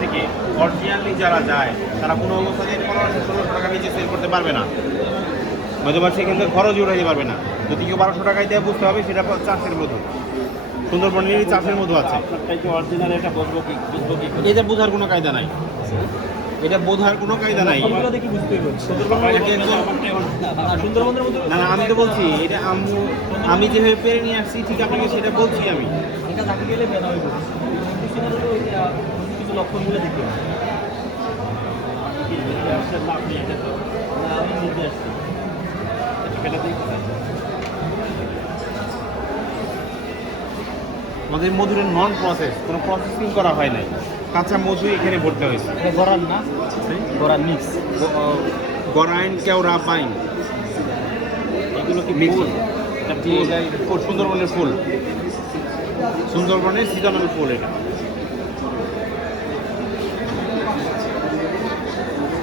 থেকে অরিজিনালি যারা যায় তারা কোনো পনেরোশো ষোলোশো টাকা নিচে সেল করতে পারবে না। বা সেখান থেকে খরচ উঠাইতে পারবে না। যদি কেউ বারোশো টাকায় দেয় বুঝতে হবে সেটা চাষের মধু। সুন্দরবনেরই চাষের মধু আছে? এটা বোঝার কোনো কায়দা নাই। এটা বোঝার কোনো কায়দা নাই। না না আমি তো বলছি এটা আম্মু আমি যেভাবে পেরে নিয়ে আসছি ঠিক আপনাকে সেটা বলছি আমি। লক্ষণগুলো আপনি এটা তো নিজে আসছি। কোথায় আমাদের মধুরের নন প্রসেস কোনো প্রসেসিং করা হয় নাই। কাঁচা মধু এখানে ভর্তি হয়েছে। গরান না? গরান মিক্স গরাইন কেওড়া পাইন এগুলো কি মিক্স সুন্দরবনের ফুল। সুন্দরবনের সিজনাল ফুল এটা।